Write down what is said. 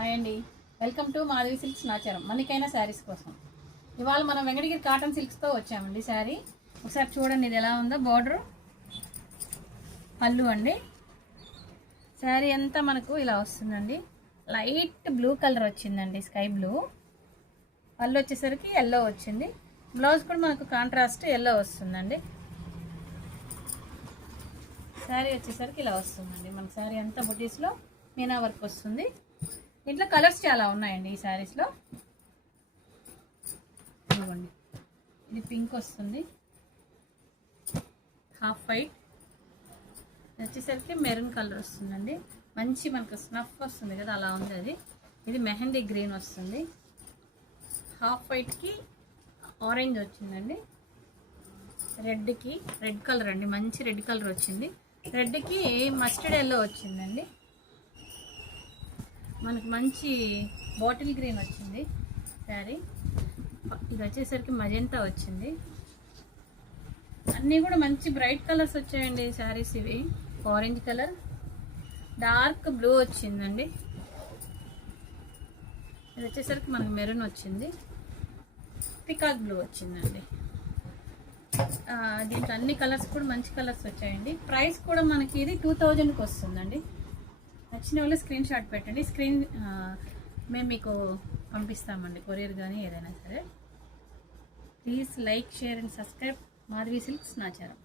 Hi అండి, welcome to Madhavi silks Nacharam మల్లికైనా sarees కోసం. ఇవాళ మనం వెంకటగిరి కాటన్ సిల్క్స్తో వచ్చామండి. శారీ ఒకసారి చూడండి, ఇది ఎలా ఉందో. బార్డర్, పళ్ళు అండి. శారీ అంతా మనకు ఇలా వస్తుందండి. లైట్ బ్లూ కలర్ వచ్చిందండి, స్కై బ్లూ. పళ్ళు వచ్చేసరికి ఎల్లో వచ్చింది. బ్లౌజ్ కూడా మనకు కాంట్రాస్ట్ ఎల్లో వస్తుందండి. శారీ వచ్చేసరికి ఇలా వస్తుందండి. మన శారీ అంతా బుటీస్లో మీనా వర్క్ వస్తుంది. ఇంట్లో కలర్స్ చాలా ఉన్నాయండి ఈ శారీస్లో. ఇదిగోండి, ఇది పింక్ వస్తుంది, హాఫ్ వైట్. వచ్చేసరికి మెరూన్ కలర్ వస్తుందండి. మంచి మనకు స్నఫ్ వస్తుంది కదా, అలా ఉంది అది. ఇది మెహందీ గ్రీన్ వస్తుంది. హాఫ్ వైట్కి ఆరెంజ్ వచ్చిందండి. రెడ్కి రెడ్ కలర్ అండి, మంచి రెడ్ కలర్ వచ్చింది. రెడ్కి మస్టర్డ్ ఎల్లో వచ్చిందండి. మనకు మంచి బాటిల్ గ్రీన్ వచ్చింది శారీ. ఇది వచ్చేసరికి మజెంటా వచ్చింది. అన్నీ కూడా మంచి బ్రైట్ కలర్స్ వచ్చాయండి శారీస్. ఇవి ఆరెంజ్ కలర్, డార్క్ బ్లూ వచ్చిందండి. ఇది వచ్చేసరికి మనకు మెరూన్ వచ్చింది, పికాక్ బ్లూ వచ్చిందండి. దీంట్లో అన్ని కలర్స్ కూడా మంచి కలర్స్ వచ్చాయండి. ప్రైస్ కూడా మనకి ఇది 2000కి వస్తుందండి. నచ్చిన వాళ్ళు స్క్రీన్ షాట్ పెట్టండి. మేము మీకు పంపిస్తామండి, కొరియర్ కానీ ఏదైనా సరే. Please like, share and subscribe Madhavi silks Nacharam.